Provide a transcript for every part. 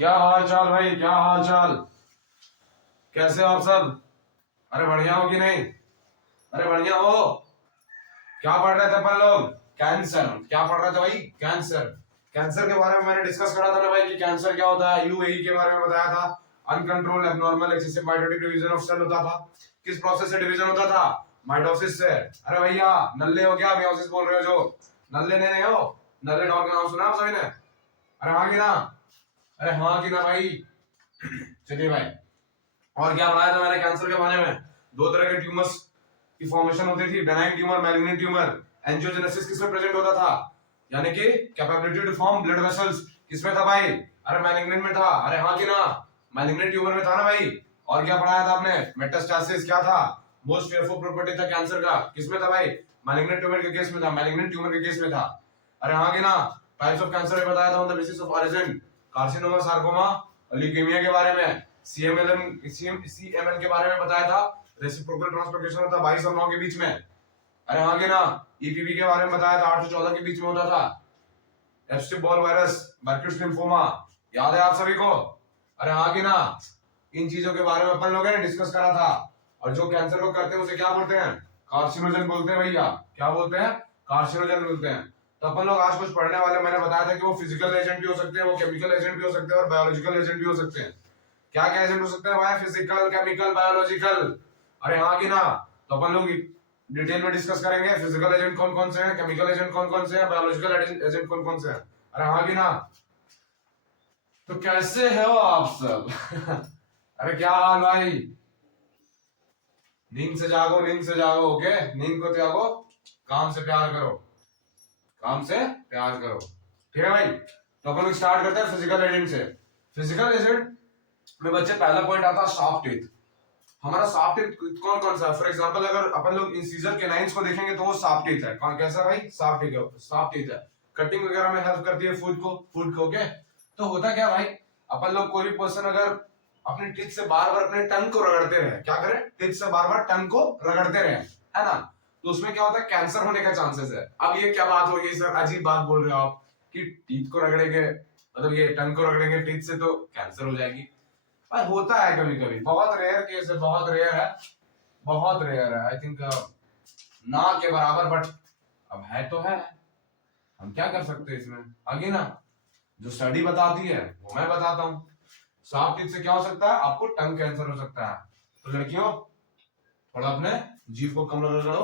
क्या हाल चाल भाई, क्या हाल चाल? कैसे हो आप सब? अरे बढ़िया हो कि नहीं? अरे बढ़िया हो। क्या पढ़ रहे थे अपन लोग? कैंसर। क्या पढ़ रहे थे भाई? कैंसर। कैंसर के बारे में मैंने डिस्कस करा था ना भाई कि कैंसर क्या होता है। यूएई के बारे में बताया था। Uncontrol abnormal excessive mitotic division of cell होता था। किस प्रोसेस से डिवीजन होता था? माइटोसिस से। अरे भैया नल्ले हो क्या? मियोसिस बोल रहे हो जो? नल्ले नहीं हो? नल्ले डॉग का नाम सुना आप सभी ने? अरे हाँ कि ना? अरे हाँ कि ना भाई? चलिए भाई, और क्या पढ़ाया था मैंने कैंसर के बारे में? दो तरह के ट्यूमर्स की फॉर्मेशन होती थी, benign tumour, malignant tumour. Angiogenesis किसमें प्रेजेंट होता था? यानी कि capability to form blood vessels किसमें था भाई? अरे मैलिग्नेंट में था। अरे हाँ कि ना? मैलिग्नेंट ट्यूमर में था ना भाई? और क्या पढ़ाया था आपने? मेटास्टेसिस क्या था? मोस्ट फेयरफुल प्रॉपर्टी था कैंसर का, किसमें था भाई? मैलिग्नेंट ट्यूमर के केस में था, मैलिग्नेंट ट्यूमर के केस में था। अरे हाँ कि ना? टाइप्स ऑफ कैंसर में बताया था on the basis of origin, carcinoma, sarcoma, leukaemia के बारे में। सीएमएल के बारे में बताया था, रेसिप्रोकल ट्रांसलोकेशन होता 22 और 9 के बीच में। अरे हाँ के ना? ईपीवी के बारे में बताया था 8 से 14 के बीच में होता था। एप्स्टिक बॉल वायरस, बर्किट्स लिम्फोमा, याद है आप सभी को? अरे हाँ कि ना? इन चीजों के बारे में अपन लोगों ने डिस्कस करा था। और जो कैंसर को करते हैं उसे क्या बोलते हैं? कार्सिनोजन बोलते हैं भैया। क्या बोलते हैं? कार्सिनोजन बोलते हैं। तो अपन लोग आज कुछ पढ़ने वाले, मैंने बताया था कि वो फिजिकल एजेंट भी हो सकते हैं, वो केमिकल एजेंट भी हो सकते हैं और बायोलॉजिकल एजेंट भी हो सकते हैं। क्या क्या एजेंट हो सकते हैं भाई? Physical, chemical, biological. अरे हाँ कि ना? तो अपन लोग डिटेल में डिस्कस करेंगे फिजिकल एजेंट कौन कौन से हैं, केमिकल एजेंट कौन कौन से हैं, बायोलॉजिकल एजेंट कौन कौन से हैं। अरे हाँ कि ना? तो कैसे हो आप सब? अरे क्या हाल भाई? नींद से जागो, नींद से जागो, ओके? नींद को त्यागो, काम से प्यार करो, काम से प्यार करो। ठीक है भाई? तो अपन लोग स्टार्ट करते हैं फिजिकल एजेंट से। फिजिकल एजेंट में बच्चे पहला पॉइंट आता है शार्प टीथ। हमारा शार्प टीथ कौन कौन सा है? फॉर एग्जांपल अगर अपन लोग इंसीजर कैनाइंस को देखेंगे तो वो शार्प टीथ है। कौन कैसा भाई? शार्प टीथ है, शार्प टीथ है। कटिंग वगैरह में हेल्प करती है फूड को, ओके? तो होता क्या भाई, अपन लोग कोई भी पर्सन अगर अपने टीथ से बार बार अपने टंग को रगड़ते रहे, क्या करें? टीथ से बार बार टंग को रगड़ते रहे, है ना? तो उसमें क्या होता है? कैंसर होने का चांसेस है। अब ये क्या बात हो गई सर, अजीब बात बोल रहे हो आप कि टीथ को रगड़ेंगे, मतलब ये टंग को रगड़ेंगे टीथ से तो कैंसर हो जाएगी। पर होता है कभी कभी, बहुत रेयर केस है, बहुत रेयर है, बहुत रेयर है। आई थिंक ना के बराबर, बट अब है तो है, हम क्या कर सकते हैं इसमें? आगे ना, जो स्टडी बताती है वो मैं बताता हूँ। सांप टीथ से क्या हो सकता है? आपको टंग कैंसर हो सकता है। तो लड़कियों, थोड़ा अपने जीभ को कम रगड़ो,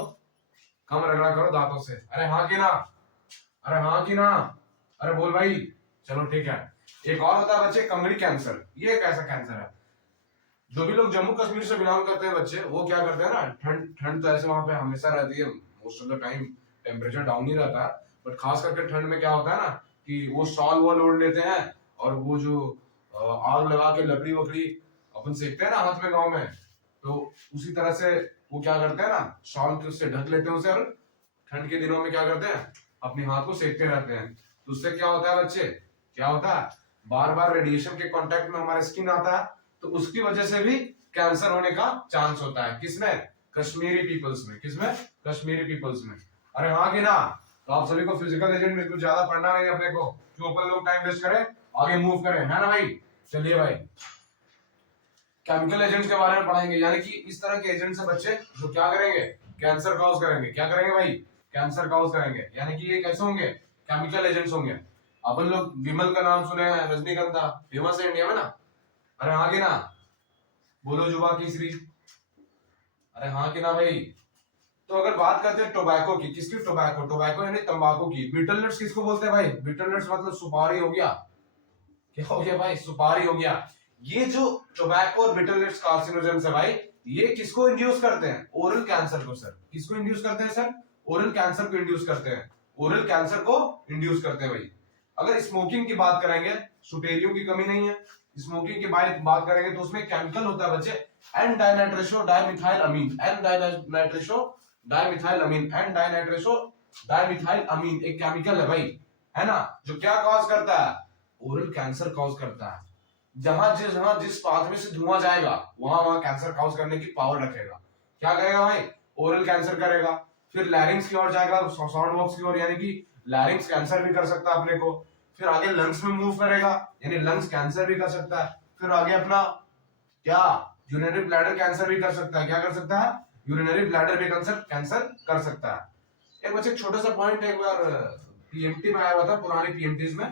कम रगड़ा करो दांतों से। अरे हाँ कि ना? अरे हाँ कि ना? अरे बोल भाई। चलो ठीक है। एक और होता है बच्चे, कंगड़ी कैंसर। ये एक ऐसा कैंसर है, जो भी लोग जम्मू कश्मीर से बिलोंग करते हैं बच्चे, वो क्या करते हैं ना, ठंड ठंड तो ऐसे वहां पे हमेशा रहती है, most of the time temperature down ही रहता है, बट खास करके ठंड में क्या होता है ना कि वो शॉल वॉल ओढ़ लेते हैं, और वो जो आग लगा के लकड़ी वकड़ी अपन सेकते हैं ना हाथ में गाँव में, तो उसी तरह से वो क्या करते हैं ना, शॉल के उससे ढक लेते हैं उसे, और ठंड के दिनों में क्या करते हैं, अपने हाथ को सेकते रहते हैं। तो उससे क्या होता है बच्चे, क्या होता है, बार बार रेडिएशन के कांटेक्ट में हमारा स्किन आता है, तो उसकी वजह से भी कैंसर होने का चांस होता है। किसमें? कश्मीरी पीपल्स में। किसमें? कश्मीरी पीपल्स में। अरे हाँ कि ना? तो आप सभी को फिजिकल एजेंट में कुछ ज्यादा पढ़ना नहीं अपने को, जो अपन लोग टाइम वेस्ट करें, आगे मूव करें, है ना भाई? चलिए भाई, केमिकल एजेंट्स के बारे में पढ़ाएंगे, यानी कि इस तरह के एजेंट से बच्चे जो क्या करेंगे, कैंसर कॉज करेंगे। क्या करेंगे भाई? कैंसर कॉज करेंगे। यानी कि ये कैसे होंगे? केमिकल एजेंट्स होंगे। अपन लोग विमल का नाम सुने हैं, रजनीगंधा फेमस है इंडिया में ना? अरे हाँ कि ना? बोलो जुबा केसरी। अरे हाँ कि ना भाई? तो अगर बात करते हैं टोबैको की, किसकी? टोबैको, टोबैको यानी तंबाकू की। बीटल नट्स किसको बोलते हैं भाई? बीटल नट्स मतलब सुपारी हो गया। क्या हो गया भाई? सुपारी हो गया। ये जो टोबैको और बीटल नट्स कार्सिनोजेंस है भाई, ये किसको इंड्यूस करते हैं? ओरल कैंसर को। सर किसको इंड्यूस करते हैं? सर ओरल कैंसर को इंड्यूस करते हैं, ओरल कैंसर को इंड्यूस करते हैं भाई। अगर स्मोकिंग की बात करेंगे, सुटेरियो की कमी नहीं है, स्मोकिंग की बात करेंगे तो उसमें केमिकल होता है बच्चे, एन डाइनाइट्रेशो डाइमिथाइल अमीन। एन डाइनाइट्रेशो डाइमिथाइल अमीन, एन डाइनाइट्रेशो डाइमिथाइल अमीन एक केमिकल है भाई, है ना? जो क्या कॉज करता है? ओरल कैंसर कॉज करता है। जहां जिस पाथवे से धुआं जाएगा, वहां वहां कैंसर कॉज करने की पावर रखेगा। क्या करेगा भाई? ओरल कैंसर करेगा। फिर लैरिंग्स की ओर जाएगा, साउंड बॉक्स की ओर, यानी कि लैरिंग्स कैंसर भी कर सकता है अपने को। फिर आगे लंग्स में मूव करेगा, यानी लंग्स कैंसर भी कर सकता है। फिर आगे अपना क्या यूरिनरी ब्लैडर कैंसर भी कर सकता है। क्या कर सकता है? यूरिनरी ब्लैडर भी कैंसर कर सकता है। एक बच्चे छोटा सा पॉइंट एक बार पीएमटी में आया हुआ था, पुरानी पीएमटीज में,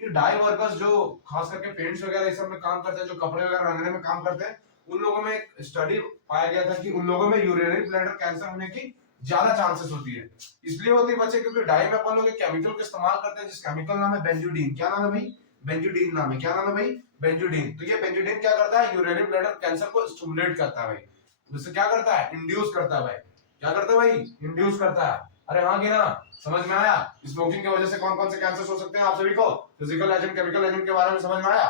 कि डाई वर्कर्स जो खास करके पेंट्स वगैरह इस सब में काम करते हैं, जो कपड़े वगैरह रंगने में काम करते हैं, उन लोगों में एक स्टडी पाया गया था कि उन लोगों में यूरिनरी ब्लैडर कैंसर होने की ज्यादा चांसेस होती है। इसलिए होती है बच्चे क्योंकि डाई में अपन लोग एक केमिकल का इस्तेमाल करते हैं, जिस केमिकल नाम है बेंजोडीन। क्या नाम है भाई? बेंजोडीन नाम है। क्या नाम है भाई? बेंजोडीन। तो ये बेंजोडीन क्या करता है? यूरिनरी ब्लैडर कैंसर को स्टिमुलेट करता है भाई। उससे क्या करता है? इंड्यूस करता है भाई। क्या करता है भाई? इंड्यूस करता है। अरे हाँ कि ना? समझ में आया? स्मोकिंग की वजह से कौन कौन से कैंसर हो सकते हैं आप सभी को? फिजिकल एजेंट, केमिकल एजेंट के बारे में समझ में आया?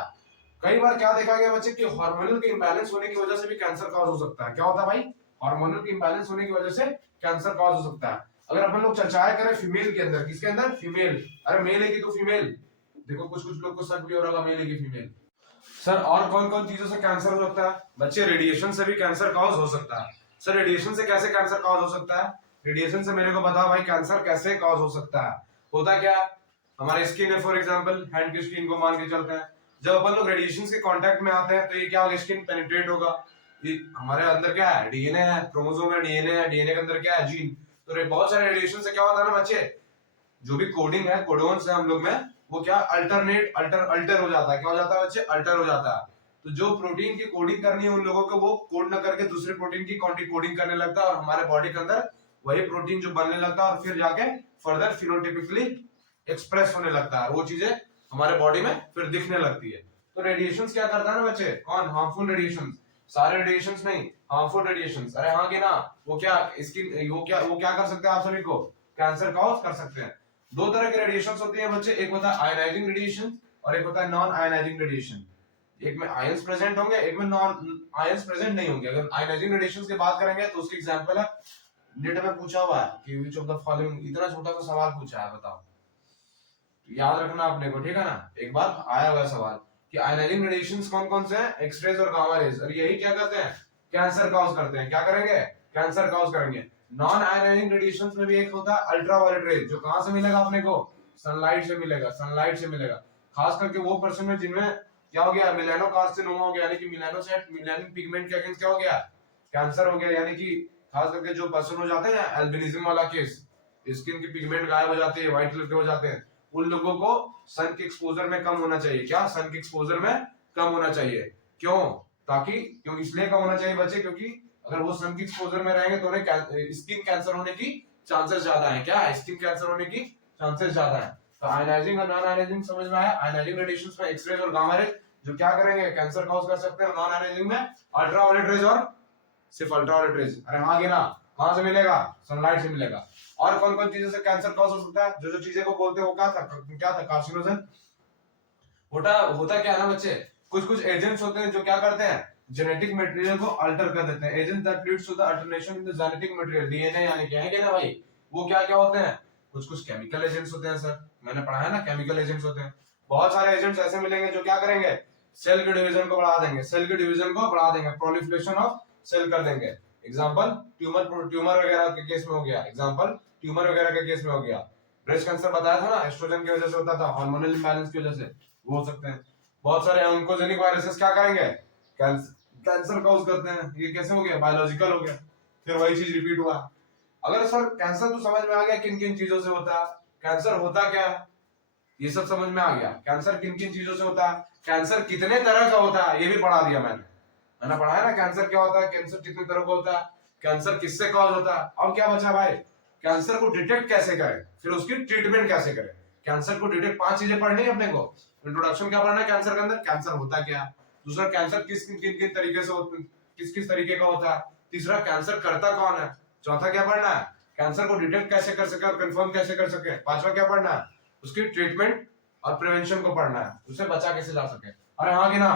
कई बार क्या देखा गया बच्चे कि हार्मोनल के इंबैलेंस होने की वजह से भी कैंसर कॉज हो सकता है। क्या होता है भाई? हार्मोनल के इंबैलेंस होने की वजह से कैंसर कॉज हो सकता है। अगर अपन लोग चर्चाएं करें फीमेल के अंदर, किसके अंदर? फीमेल। अरे मेल है कि तो फीमेल? देखो कुछ कुछ लोग को शक भी हो रहा है मेल है कि फीमेल। सर और कौन कौन चीजों से कैंसर हो सकता है? बच्चे रेडिएशन से भी कैंसर कॉज हो सकता है। सर रेडिएशन से कैसे कैंसर कॉज हो सकता है? रेडिएशन से मेरे को बताओ भाई, कैंसर कैसे कॉज हो सकता है? होता क्या? हमारे स्किन है, फॉर एग्जांपल हैंड की स्किन को मान के चलते हैं, जब अपन लोग रेडिएशन के कांटेक्ट में आते हैं तो ये क्या होगा? स्किन पेनिट्रेट होगा। ये हमारे अंदर क्या है? डीएनए है, क्रोमोसोम है, डीएनए है, डीएनए के अंदर क्या है? जीन। तो बहुत सारे रेडिएशन से क्या होता है ना बच्चे, जो भी कोडिंग है, कोडोन्स है हम लोग में, वो क्या अल्टर हो जाता है। क्या हो जाता है बच्चे? अल्टर हो जाता है। तो जो प्रोटीन की कोडिंग करनी है उन लोगों को, वो कोड न करके दूसरे प्रोटीन की कोडिंग करने लगता है, और हमारे बॉडी के अंदर वही प्रोटीन जो बनने लगता है और फिर जाके फर्दर फिनोटाइपिकली एक्सप्रेस होने लगता है, वो चीजें हमारे बॉडी में फिर दिखने लगती है। तो रेडिएशंस क्या करता है ना बच्चे? कौन? Harmful radiations. सारे रेडिएशंस नहीं, हार्मफुल रेडिएशंस। अरे हाँ कि ना? वो क्या कर सकते हैं आप सभी को? कैंसर कॉज कर सकते हैं। दो तरह के रेडिएशंस होती हैं बच्चे, एक होता है आयनाइजिंग रेडिएशन और एक होता है नॉन आयनाइजिंग रेडिएशन। एक में आयंस प्रेजेंट होंगे, एक में नॉन आयंस प्रेजेंट नहीं होंगे। अगर आयनाइजिंग रेडिएशन की बात करेंगे तो उसकी एग्जांपल है, नेट में पूछा हुआ है कि व्हिच ऑफ द फॉलोइंग, इतना छोटा सा सवाल पूछा है, बताओ। याद रखना अपने को, ठीक है ना? एक बार आया हुआ सवाल कि आयनाइजिंग रेडिएशंस कौन कौन से हैं? एक्स-रेज और गामा रेज, और यही क्या करते हैं? कैंसर कॉज करते हैं। क्या करेंगे? कैंसर कॉज करेंगे। नॉन आयनाइजिंग रेडिएशंस में भी एक होता है अल्ट्रावायलेट रेज, जो कहां से मिलेगा अपने को? सनलाइट से मिलेगा। सनलाइट से मिलेगा। खास करके वो पर्सन में जिनमें क्या हो गया? मेलानोकार्सिनोमा हो गया, यानी कि मेलानोसाइट, मेलानिन पिगमेंट के अगेंस्ट क्या हो गया? कैंसर हो गया। यानी कि खास करके जो पर्सन हो जाते हैं एल्बिनिज्म वाला केस, स्किन की पिगमेंट गायब हो जाती है, व्हाइट कलर के हो जाते हैं, उन लोगों को सन के एक्सपोजर में कम होना चाहिए। क्या? सन के एक्सपोजर में कम होना चाहिए। क्यों? क्यों इसलिए कम होना चाहिए बच्चे? क्योंकि अगर वो सन के एक्सपोजर में रहेंगे तो उन्हें स्किन कैंसर होने की चांसेस ज्यादा है। क्या? स्किन कैंसर होने की चांसेस ज्यादा है। तो आयनाइजिंग और नॉन आयनाइजिंग समझ में आया? आयनाइजिंग रेडिएशंस में एक्स-रेज और गामा रेज जो क्या करेंगे? कैंसर कॉज कर सकते हैं। नॉन आयनाइजिंग में अल्ट्रावायलेट रेज और सिर्फ अल्ट्रावायलेट रेज। अरे हाँ कि ना? कहां से मिलेगा? सनलाइट से मिलेगा। और कौन कौन चीजों से कैंसर कॉज हो सकता है? जो जो चीजें को बोलते हैं वो क्या था? कार्सिनोजन। होता क्या है ना बच्चे, कुछ कुछ एजेंट्स होते हैं जो क्या करते हैं? जेनेटिक मटेरियल को अल्टर कर देते हैं। Agent that leads to the alternation in the genetic material, DNA, यानी क्या है कि ना भाई? वो क्या क्या होते हैं? कुछ कुछ केमिकल एजेंट्स होते हैं सर, मैंने पढ़ा है ना, केमिकल एजेंट्स होते हैं। बहुत सारे एजेंट्स ऐसे मिलेंगे जो क्या करेंगे? सेल के डिवीजन को बढ़ा देंगे, सेल के डिवीजन को बढ़ा देंगे, प्रोलिफरेशन ऑफ सेल कर देंगे। एग्जांपल ट्यूमर वगैरह के केस में हो गया। एग्जांपल ट्यूमर वगैरह के केस में हो गया। ब्रेस्ट कैंसर बताया था ना, एस्ट्रोजन की वजह से होता था, हार्मोनल इंबैलेंस की वजह से वो हो सकते हैं। बहुत सारे ऑन्कोजेनिक वायरसेस क्या करेंगे? कैंसर कॉज करते हैं। ये कैसे हो गया? बायोलॉजिकल हो गया। फिर वही चीज रिपीट हुआ। अगर सर कैंसर तो समझ में आ गया किन किन चीजों से होता है, कैंसर होता क्या है ये सब समझ में आ गया, कैंसर किन किन चीजों से होता है, कैंसर कितने तरह का होता है ये भी पढ़ा दिया मैंने पढ़ा है ना, कैंसर क्या होता है, कैंसर कितने तरह का होता है, कैंसर किससे कॉज होता है। अब क्या बचा भाई? कैंसर को डिटेक्ट कैसे करें, फिर उसकी ट्रीटमेंट कैसे करें। कैंसर को डिटेक्ट 5 चीजें पढ़नी है अपने को। इंट्रोडक्शन क्या पढ़ना है कैंसर के अंदर? कैंसर होता क्या है। दूसरा, कैंसर किन किन तरीके से किस तरीके का होता है। तीसरा, कैंसर करता कौन है। चौथा क्या पढ़ना है? कैंसर को डिटेक्ट कैसे कर सके और कंफर्म कैसे कर सके। पांचवा क्या पढ़ना है? उसकी ट्रीटमेंट और प्रिवेंशन को पढ़ना है, उसे बचा कैसे जा सके। अरे हाँ कि ना?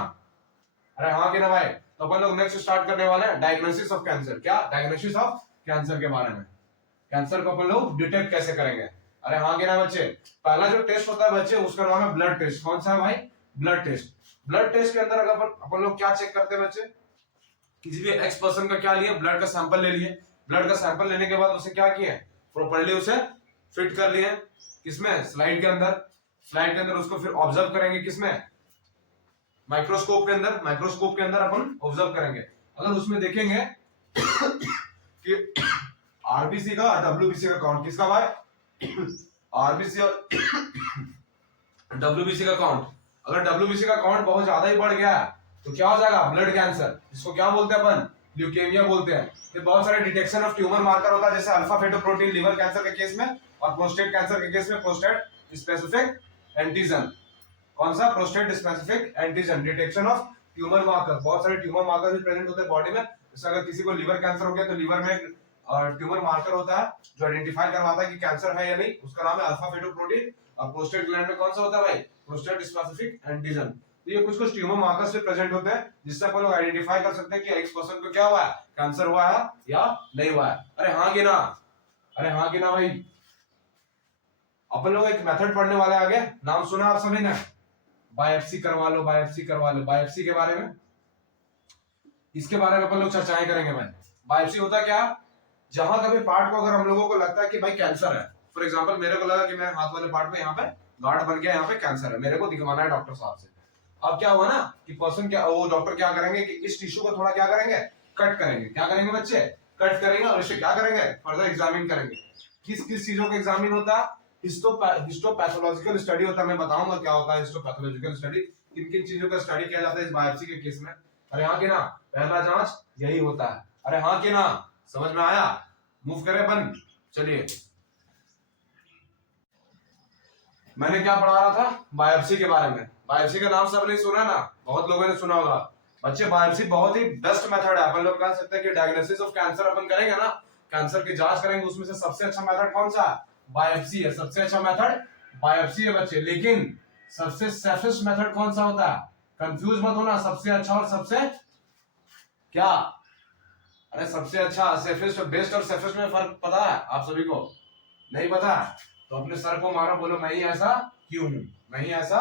अरे हाँ कि ना भाई? तो अपन लोग नेक्स्ट स्टार्ट करने वाले हैं डायग्नोसिस ऑफ कैंसर। क्या? डायग्नोसिस ऑफ कैंसर के बारे में, कैंसर को अपन लोग डिटेक्ट कैसे करेंगे। अरे हाँ कि ना बच्चे? पहला जो टेस्ट होता है बच्चे उसका नाम है ब्लड टेस्ट। कौन सा है भाई? Blood test. ब्लड टेस्ट के अंदर अगर अपन लोग क्या चेक करते हैं बच्चे, किसी भी एक्स पर्सन का क्या लिए, ब्लड का सैंपल ले लिए। ब्लड का सैंपल लेने के बाद उसे क्या किए? प्रॉपर्ली उसे फिट कर लिए किसमें? स्लाइड के अंदर। स्लाइड के अंदर उसको फिर ऑब्जर्व करेंगे, किसमें, माइक्रोस्कोप के अंदर, माइक्रोस्कोप के अंदर अपन ऑब्जर्व करेंगे। अगर उसमें देखेंगे कि आरबीसी का डब्ल्यूबीसी का काउंट, किसका भाई, आरबीसी और डब्ल्यूबीसी का काउंट, अगर डब्ल्यूबीसी का काउंट बहुत ज्यादा ही बढ़ गया तो क्या हो जाएगा, ब्लड कैंसर, जिसको क्या बोलते हैं अपन, ल्यूकेमिया बोलते हैं। फिर बहुत सारे डिटेक्शन ऑफ ट्यूमर मार्कर होता है, जैसे अल्फा फेटोप्रोटीन लिवर कैंसर के केस में, और प्रोस्टेट कैंसर के केस में प्रोस्टेट स्पेसिफिक एंटीजन, कौन सा, prostate specific antigen, detection of tumour marker, बहुत सारे ट्यूमर मार्कर भी प्रेजेंट होते हैं बॉडी में। जैसे अगर किसी को लिवर कैंसर हो गया तो लिवर में ट्यूमर मार्कर होता है जो आइडेंटिफाई करवाता है कि कैंसर है या नहीं, उसका नाम है अल्फा फेटोप्रोटीन। और प्रोस्टेट ग्लैंड में कौन सा होता है भाई, प्रोस्टेट स्पेसिफिक एंटीजन। तो ये कुछ कुछ ट्यूमर मार्कर्स भी प्रेजेंट होते हैं जिससे अपन लोग आइडेंटिफाई कर सकते हैं कि इस पर्सन को क्या हुआ है, कैंसर हुआ है या नहीं हुआ है। अरे हाँ कि ना, अरे हाँ कि ना भाई। अपन लोग एक मेथड पढ़ने वाले आगे, नाम सुना आप सभी ने, बायोप्सी करवा लो, बायोप्सी करवा लो। बायोप्सी के बारे में, इसके बारे में अपन लोग चर्चाएं करेंगे भाई। बायोप्सी होता क्या, जहां कभी पार्ट को अगर हम लोगों को लगता है कि भाई कैंसर है, फॉर एग्जांपल मेरे को लगा कि मेरे हाथ वाले पार्ट में यहाँ पे गार्ड बन गया, यहाँ पे कैंसर है, मेरे को दिखवाना है डॉक्टर साहब से। अब क्या हुआ ना कि पर्सन क्या, वो डॉक्टर क्या करेंगे कि इस टिश्यू को थोड़ा क्या करेंगे, कट करेंगे। क्या करेंगे बच्चे, कट करेंगे और इसे क्या करेंगे, फर्दर एग्जामिन करेंगे। किस किस चीजों का एग्जामिन होता है, हिस्टोपैथोलॉजिकल स्टडी होता है। मैं बताऊंगा क्या होता है हिस्टोपैथोलॉजिकल स्टडी, किन किन चीजों का स्टडी किया जाता है इस बायोप्सी के केस में। अरे हाँ कि ना, पहला जांच यही होता है। अरे हाँ कि ना, समझ में आया, मूव करें अपन, चलिए। मैंने क्या पढ़ा रहा था, बायोप्सी के बारे में। बायोप्सी का नाम सबने सुना ना, बहुत लोगों ने सुना होगा। बच्चे बायोप्सी बहुत ही बेस्ट मेथड है, अपन लोग कह सकते हैं कि डायग्नोसिस ऑफ कैंसर अपन करेंगे ना, कैंसर की जांच करेंगे, उसमें से सबसे अच्छा मेथड कौन सा है, बायोप्सी है। सबसे अच्छा मेथड बायोप्सी है बच्चे। लेकिन सबसे सेफेस्ट मेथड कौन सा होता है, कंफ्यूज मत होना, सबसे अच्छा और सबसे क्या, अरे सबसे अच्छा, सेफेस्ट और बेस्ट और सेफेस्ट में फर्क पता है आप सभी को, नहीं पता है तो अपने सर को मारो, बोलो मैं ही ऐसा क्यों हूं, मैं ही ऐसा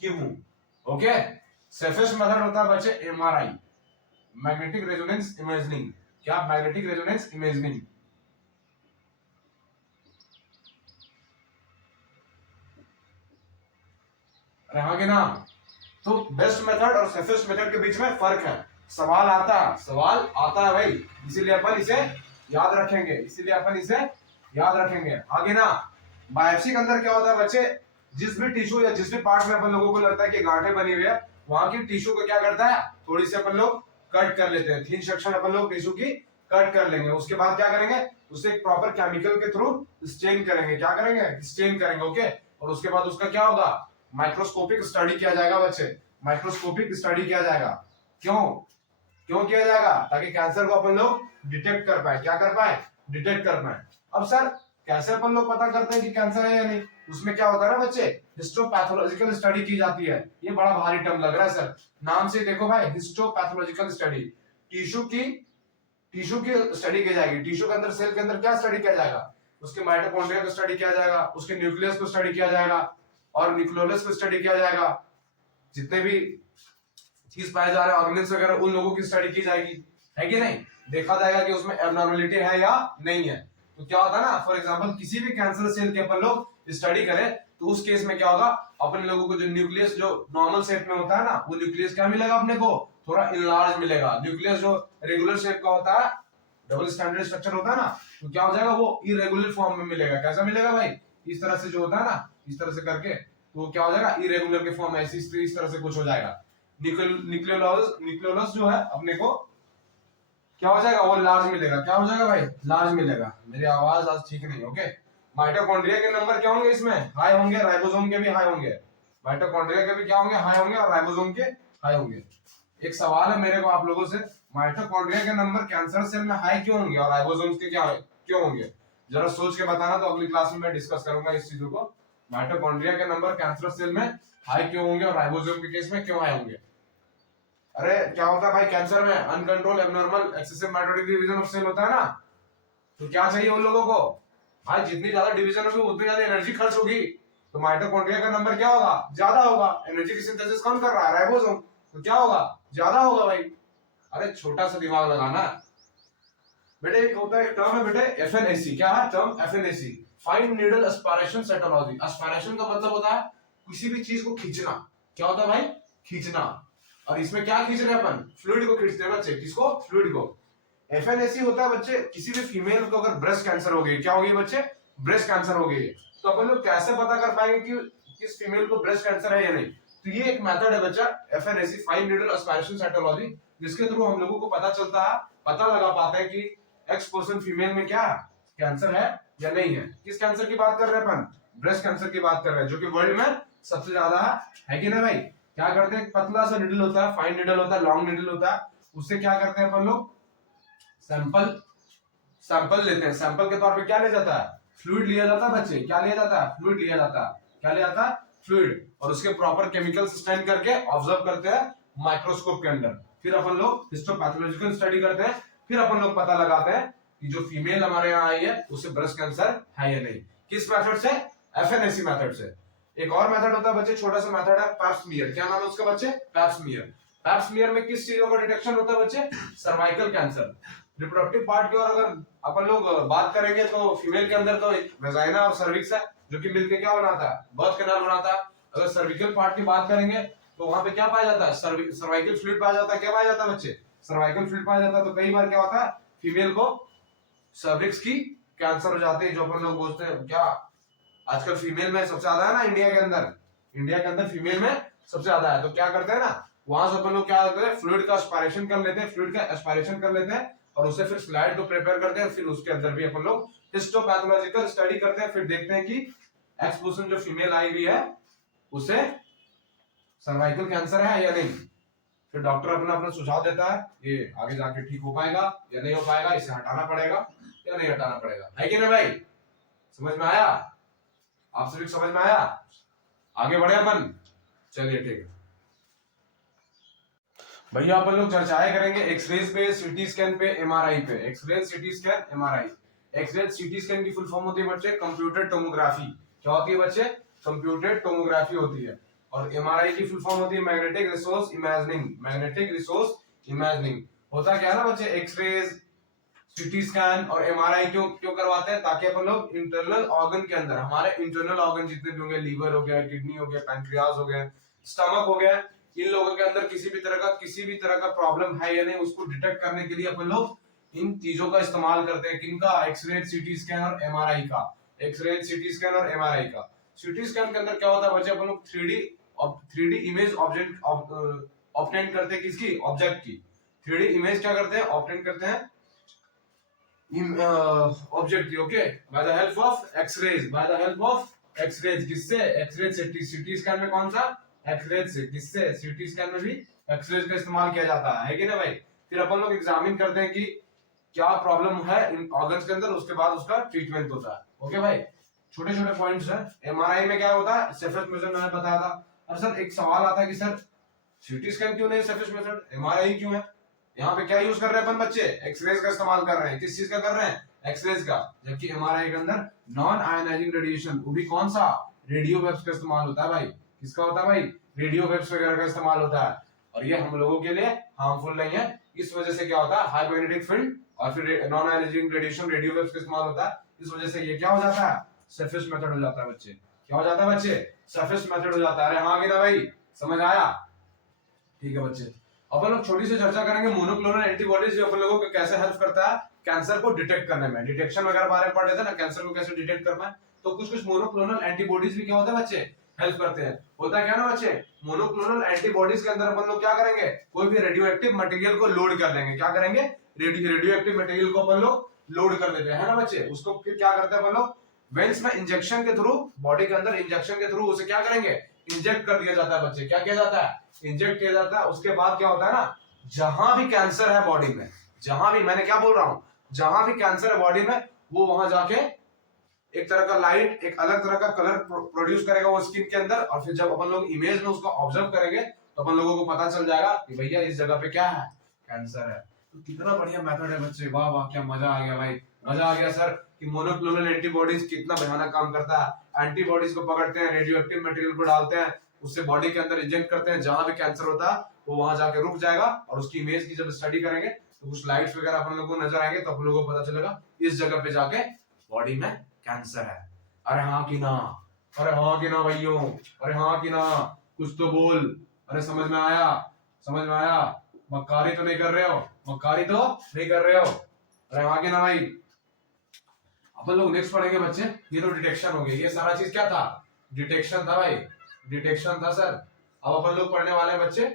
क्यों हूं। ओके, सेफेस्ट मेथड होता है बच्चे एमआरआई, मैग्नेटिक रेजोनेंस इमेजिंग। क्या, मैग्नेटिक रेजोनेंस इमेजिंग। अरे हाँ कि ना, तो बेस्ट मेथड और सेफेस्ट मेथड के बीच में फर्क है। सवाल आता है भाई, इसीलिए अपन इसे याद रखेंगे, इसीलिए अपन इसे याद रखेंगे। आगे ना, बायोप्सी के अंदर क्या होता है बच्चे, जिस भी टिश्यू या जिस भी पार्ट में अपन लोगों को लगता है कि गांठें बनी हुई है, वहां की टिश्यू को क्या करता है, थोड़ी सी अपन लोग कट कर लेते हैं, थिन सेक्शन अपन लोग टिश्यू की कट कर लेंगे। उसके बाद क्या करेंगे, उसे एक प्रॉपर केमिकल के थ्रू स्टेन करेंगे। क्या करेंगे, स्टेन करेंगे। ओके, और उसके बाद उसका क्या होगा, माइक्रोस्कोपिक स्टडी किया जाएगा बच्चे, माइक्रोस्कोपिक स्टडी किया जाएगा। क्यों क्यों किया जाएगा, ताकि कैंसर को अपन लोग डिटेक्ट कर पाए। क्या कर पाए, डिटेक्ट कर पाए। अब सर कैसे अपन लोग पता करते हैं कि कैंसर है या नहीं, उसमें क्या होता है ना बच्चे, हिस्टोपैथोलॉजिकल स्टडी की जाती है। ये बड़ा भारी टर्म लग रहा है सर, नाम से देखो भाई, हिस्टोपैथोलॉजिकल स्टडी, टिश्यू की स्टडी की जाएगी। टिश्यू के अंदर, सेल के अंदर क्या स्टडी किया जाएगा, उसके माइटोकॉन्ड्रिया को स्टडी किया जाएगा, उसके न्यूक्लियस को स्टडी किया जाएगा, और न्यूक्लियोलस को स्टडी किया जाएगा। जितने भी चीज पाए जा रहे हैं ऑर्गेनिल्स वगैरह, उन लोगों की स्टडी की जाएगी, है कि नहीं। देखा जाएगा कि उसमें एबनॉर्मलिटी है या नहीं है। तो क्या होता है ना, फॉर एग्जांपल किसी भी कैंसर सेल के अपन लोग स्टडी करें तो उस केस में क्या होगा, अपने लोगों को जो न्यूक्लियस जो नॉर्मल शेप में होता है ना, वो न्यूक्लियस क्या मिलेगा अपने को, थोड़ा इनलार्ज मिलेगा। न्यूक्लियस जो रेगुलर शेप का होता है, डबल स्टैंडर्ड स्ट्रक्चर होता है ना, तो क्या हो जाएगा, वो इरेगुलर फॉर्म में मिलेगा। कैसा मिलेगा भाई, इस तरह से जो होता है ना, इस तरह से करके, तो क्या हो जाएगा, इरेगुलर के फॉर्म में, इस तरह से कुछ हो जाएगा। न्यूक्लियोलस जो है अपने को क्या हो जाएगा, वो लार्ज मिलेगा। क्या हो जाएगा भाई, लार्ज मिलेगा। मेरी आवाज आज ठीक नहीं, ओके। माइटोकॉन्ड्रिया के नंबर क्या होंगे इसमें, हाई होंगे, राइबोसोम के भी हाई होंगे। माइटोकॉन्ड्रिया के भी क्या होंगे, हाई होंगे, और राइबोसोम के हाई होंगे। एक सवाल है मेरे को आप लोगों से, माइटोकॉन्ड्रिया के नंबर कैंसर सेल में हाई क्यों होंगे और राइबोसोम्स के क्या क्यों होंगे, जरा सोच के बताना, तो अगली क्लास में मैं डिस्कस करूंगा इस चीजों को। माइटोकॉन्ड्रिया के नंबर कैंसर सेल में हाई क्यों होंगे और राइबोसोम के केस में क्यों हाई होंगे। अरे क्या होता है भाई, कैंसर में uncontrol abnormal excessive mitotic division of cell होता है ना, तो क्या चाहिए उन लोगों को भाई, जितनी ज्यादा डिवीजन होगी उतनी ज्यादा एनर्जी खर्च होगी। तो माइटोकॉन्ड्रिया का नंबर क्या होगा, ज्यादा होगा। एनर्जी की सिंथेसिस कौन कर रहा है, राइबोसोम, तो क्या होगा, ज्यादा होगा भाई। अरे छोटा सा दिमाग लगाना बेटे। एक होता है, एक टर्म है बेटे एफएनएसी। क्या है term, FNAC, fine needle aspiration cytology. Aspiration का मतलब होता है किसी भी चीज को खींचना, क्या होता है भाई, खींचना। और इसमें क्या खींच रहे हैं अपन, फ्लूइड को खींचते हैं बच्चे, किसको, फ्लूइड को। एफएनएसी होता है बच्चे, किसी भी फीमेल को अगर ब्रेस्ट कैंसर हो गई, क्या हो गई बच्चे, ब्रेस्ट कैंसर हो गई, तो अपन लोग कैसे पता कर पाएंगे कि किस फीमेल को ब्रेस्ट कैंसर है या नहीं। तो ये एक मेथड है बच्चा, FNAC, fine needle aspiration cytology, जिसके थ्रू हम लोगों को पता चलता है, पता लगा पाते हैं कि एक्स पर्सन फीमेल में क्या कैंसर है या नहीं है। किस कैंसर की बात कर रहे हैं अपन, ब्रेस्ट कैंसर की बात कर रहे हैं, जो कि वर्ल्ड में सबसे ज्यादा है कि ना भाई। क्या करते हैं, पतला सा निडल होता है, फाइन निडल होता है, लॉन्ग निडल होता है, उससे क्या करते हैं अपन लोग, सैंपल लेते हैं। सैंपल के तौर पे क्या लिया जाता है, फ्लूइड लिया जाता है बच्चे, क्या लिया जाता है, फ्लूइड लिया जाता है, क्या लिया जाता है, फ्लूइड। और उसके प्रॉपर केमिकल स्टैंड करके ऑब्जर्व करते हैं माइक्रोस्कोप के अंदर। फिर अपन लोग हिस्टोपैथोलॉजिकल स्टडी करते हैं, फिर अपन लोग पता लगाते हैं कि जो फीमेल हमारे यहाँ आई है उससे ब्रेस्ट कैंसर है या नहीं। किस मेथड से, एफएनएसी मेथड से। एक और मेथड होता है बच्चे, छोटा सा मेथड है, पैप स्मीयर। क्या नाम है उसका बच्चे, पैप स्मीयर। पैप स्मीयर में किस चीजों का डिटेक्शन होता है बच्चे, सर्वाइकल कैंसर। रिप्रोडक्टिव पार्ट की और अगर अपन लोग बात करेंगे तो फीमेल के अंदर तो वेजाइना और सर्विक्स है, जो कि मिलकर क्या बनाता है, बर्थ कैनाल बनाता है। अगर सर्विकल पार्ट की बात करेंगे तो वहां पे क्या पाया जाता है, सर्वाइकल फ्लूइड पाया जाता है। क्या पाया जाता है बच्चे, सर्वाइकल फ्लूइड पाया जाता है। तो कई बार क्या होता है, फीमेल को सर्विक्स की कैंसर हो जाते हैं, जो अपन लोग बोलते हैं क्या, आजकल फीमेल में सबसे ज्यादा है ना इंडिया के अंदर फीमेल में सबसे ज्यादा है। तो क्या करते हैं ना, वहां से अपन लोग क्या करते हैं, फ्लूइड का एस्पिरेशन कर लेते हैं, फ्लूइड का एस्पिरेशन कर लेते हैं और उससे फिर स्लाइड को प्रिपेयर करते हैं। फिर उसके अंदर भी अपन लोग हिस्टोपैथोलॉजिकल स्टडी करते हैं, फिर देखते हैं कि एक्स पर्सन जो फीमेल आई हुई है उसे सर्वाइकल कैंसर है या नहीं। फिर डॉक्टर अपना अपना सुझाव देता है, ये आगे जाके ठीक हो पाएगा या नहीं हो पाएगा, इसे हटाना पड़ेगा या नहीं हटाना पड़ेगा, है कि नहीं भाई। समझ में आया, आप सभी समझ में आया, आगे बढ़े अपन, चलिए ठीक है भैया। अपन लोग चर्चाएं करेंगे एक्सरेज पे, सीटी स्कैन पे, एमआरआई पे। X ray, CT scan, MRI. X ray CT scan की फुल फॉर्म होती है बच्चे कंप्यूटर टोमोग्राफी। क्या होती है बच्चे, कंप्यूटर टोमोग्राफी होती है। और एमआरआई की फुल फॉर्म होती है magnetic resource imaging. Magnetic resource imaging होता क्या है ना बच्चे, एक्सरेज, सीटी स्कैन और एमआरआई क्यों क्यों करवाते हैं, ताकि अपन लोग इंटरनल ऑर्गन के अंदर, हमारे इंटरनल ऑर्गन जितने भी होंगे, लीवर हो गया, किडनी हो गया, पैंक्रियाज हो गया, स्टमक हो गया, इन लोगों के अंदर किसी भी तरह का प्रॉब्लम है या नहीं, उसको डिटेक्ट करने के लिए अपन लोग इन चीजों का इस्तेमाल करते हैं। किनका, एक्सरे, सीटी स्कैन और एमआरआई का। एक्सरे, सीटी स्कैन और एमआरआई का। सीटी स्कैन के अंदर क्या होता है बच्चे, अपन लोग 3D इमेज ऑब्जेक्ट ऑब्टेन करते हैं, किसकी, ऑब्जेक्ट की। 3D इमेज क्या करते हैं, ऑब्टेन करते हैं ऑब्जेक्ट की, okay, by the help of X rays, by the help of X rays. किससे, एक्सरेज से। सीटी स्कैन में कौन सा, एक्सरेज से। किससे, सीटी स्कैन में भी एक्सरेज का इस्तेमाल किया जाता है कि ना भाई। फिर अपन लोग एग्जामिन करते हैं कि क्या प्रॉब्लम है इन ऑर्गन्स के अंदर, उसके बाद उसका ट्रीटमेंट होता है, ओके भाई। छोटे छोटे पॉइंट्स हैं। एमआरआई में क्या होता है, सरफेस मेथड मैंने बताया था। और सर एक सवाल आता है कि सर सीटी स्कैन क्यों नहीं, सरफेस मेथड, एमआरआई क्यों है। यहाँ पे क्या यूज कर रहे हैं अपन बच्चे, एक्सरेज का इस्तेमाल कर रहे हैं। किस चीज का कर रहे हैं, एक्सरेज का। जबकि एमआरआई के अंदर नॉन आयोनाइजिंग रेडिएशन, वो भी कौन सा, रेडियो वेव्स का इस्तेमाल होता है भाई। किसका होता है भाई, रेडियो वेव्स वगैरह का इस्तेमाल होता है। और ये हम लोगों के लिए हार्मफुल नहीं है। इस वजह से क्या होता है, हाई मैग्नेटिक फील्ड और फिर non ionising radiation, radio waves का इस्तेमाल होता है। इस वजह से ये क्या हो जाता है, सरफेस मेथड हो जाता है बच्चे। क्या हो जाता है बच्चे, सरफेस मेथड हो जाता है। अरे हाँ कि ना भाई, समझ आया, ठीक है बच्चे। अपन लोग छोटी सी चर्चा करेंगे मोनोक्लोनल एंटीबॉडीज, जो अपन लोगों को कैसे हेल्प करता है कैंसर को डिटेक्ट करने में। डिटेक्शन वगैरह बारे में पढ़ रहे थे ना, कैंसर को कैसे डिटेक्ट करना है। तो कुछ कुछ मोनोक्लोनल एंटीबॉडीज भी क्या होता है बच्चे, हेल्प करते हैं। होता क्या ना बच्चे, मोनोक्लोनल एंटीबॉडीज के अंदर अपन लोग क्या करेंगे, कोई भी रेडियो एक्टिव मटेरियल को लोड कर देंगे। क्या करेंगे, रेडियो एक्टिव मटेरियल को अपन लोग लोड कर देते हैं, है ना बच्चे। उसको फिर क्या करते हैं अपन लोग, वेंस में इंजेक्शन के थ्रू, बॉडी के अंदर इंजेक्शन के थ्रू उसे क्या करेंगे, इंजेक्ट कर दिया जाता है बच्चे। क्या किया जाता है, इंजेक्ट किया जाता है। उसके बाद क्या होता है ना, जहां भी कैंसर है बॉडी में, जहां भी, मैंने क्या बोल रहा हूं, जहां भी कैंसर है बॉडी में, वो वहां जाके एक तरह का लाइट, एक अलग तरह का कलर प्रोड्यूस करेगा वो स्किन के अंदर। और फिर जब अपन लोग इमेज में उसको ऑब्जर्व करेंगे तो अपन लोगों को पता चल जाएगा कि भैया इस जगह पे क्या है, कैंसर है। तो कितना बढ़िया मेथड है बच्चे, वाह वाह, क्या मजा आ गया भाई, मजा आ गया सर कि मोनोक्लोनल एंटीबॉडीज कितना भयानक काम करता है। एंटीबॉडीज को पकड़ते हैं, रेडियो एक्टिव मटेरियल को डालते हैं, उससे बॉडी के अंदर इंजेक्ट करते हैं, जहां भी कैंसर होता है वो वहां जाके रुक जाएगा। और उसकी इमेज की जब स्टडी करेंगे तो कुछ लाइट्स वगैरह अपन लोगों को नजर आएंगे, तो अपन लोगों को पता चलेगा इस जगह पे जाके बॉडी में कैंसर है। अरे हाँ कि ना, अरे हाँ कि ना भाइयों, अरे हाँ कि ना, कुछ तो बोल। अरे समझ में आया, समझ में आया। मक्कारी तो नहीं कर रहे हो, मक्कारी तो नहीं कर रहे हो। अरे हाँ कि ना भाई। अपन लोग नेक्स्ट पढ़ेंगे बच्चे, ये तो डिटेक्शन हो गया, ये सारा चीज क्या था, डिटेक्शन था भाई, डिटेक्शन था सर। अब अपन लोग पढ़ने वाले हैं बच्चे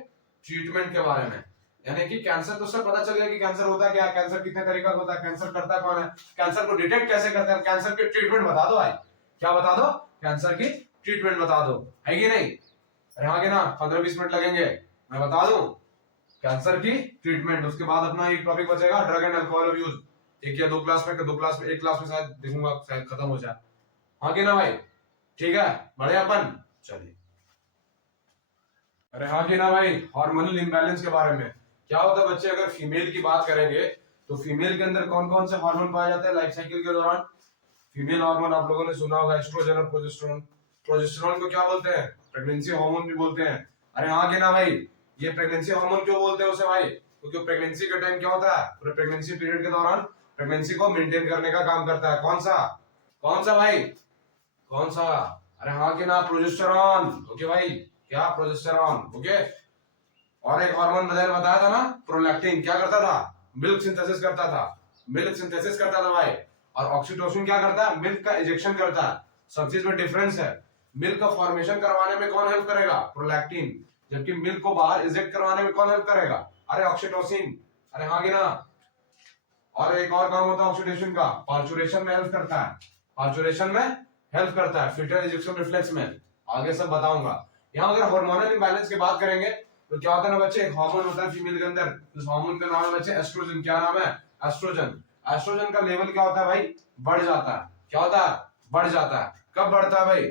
ट्रीटमेंट के बारे में, यानी कि कैंसर तो सर पता चल गया कि कैंसर होता क्या है, कैंसर कितने तरीका का होता है, कैंसर करता कौन है, कैंसर को डिटेक्ट कैसे करते हैं, कैंसर की ट्रीटमेंट बता दो भाई। क्या बता दो, कैंसर की ट्रीटमेंट बता दो, है कि नहीं। अरे हाँ कि ना, 15-20 मिनट लगेंगे, मैं बता दूं कैंसर की ट्रीटमेंट। उसके बाद अपना एक टॉपिक बचेगा ड्रग एंड अल्कोहल यूज, एक या दो क्लास में, दो क्लास में, एक क्लास में शायद देखूंगा, शायद खत्म हो जाए। हाँ कि ना भाई, ठीक है, बढ़े अपन, चलिए। अरे हाँ कि ना भाई, हार्मोनल इम्बैलेंस के बारे में क्या होता है बच्चे, अगर फीमेल की बात करेंगे तो फीमेल के अंदर कौन कौन से हार्मोन पाए जाते हैं लाइफ साइकिल के दौरान। फीमेल हार्मोन आप लोगों ने सुना होगा, एस्ट्रोजन और प्रोजेस्टेरोन। प्रोजेस्टेरोन को क्या बोलते हैं, प्रेगनेंसी हार्मोन भी बोलते हैं। अरे हाँ कि ना भाई, ये प्रेगनेंसी हार्मोन क्यों बोलते हैं उसे भाई, क्योंकि प्रेगनेंसी के टाइम क्या होता है, पूरे प्रेगनेंसी पीरियड के दौरान प्रेगनेंसी को मेंटेन करने का काम करता है। कौन सा, कौन सा भाई, कौन सा। अरे हाँ कि ना, प्रोजेस्टेरॉन। ओके भाई, क्या, प्रोजेस्टेरॉन, ओके। और एक हार्मोन बताया था ना, प्रोलैक्टिन, क्या करता था, मिल्क सिंथेसिस करता था, मिल्क सिंथेसिस करता था भाई। और ऑक्सीटोसिन क्या करता है, मिल्क का इजेक्शन करता है। सब चीज में डिफरेंस है, मिल्क का फॉर्मेशन करवाने में कौन हेल्प करेगा, प्रोलैक्टिन, जबकि मिल्क को बाहर इजेक्ट करवाने में कौन हेल्प करेगा, अरे ऑक्सीटोसिन। अरे हाँ कि ना। और एक और काम होता है ऑक्सीडेशन का, पार्चुरेशन में हेल्प करता है, पार्चुरेशन में हेल्प करता है, फिटर इजेक्शन रिफ्लेक्स में, आगे सब बताऊंगा। यहाँ अगर हार्मोनल इंबैलेंस की बात करेंगे तो क्या होता है ना बच्चे, एक हार्मोन होता है फीमेल के अंदर, उस हार्मोन का नाम है बच्चे एस्ट्रोजन। क्या नाम है, एस्ट्रोजन। एस्ट्रोजन का लेवल क्या होता है भाई, बढ़ जाता है। क्या होता है, बढ़ जाता है। कब बढ़ता है भाई,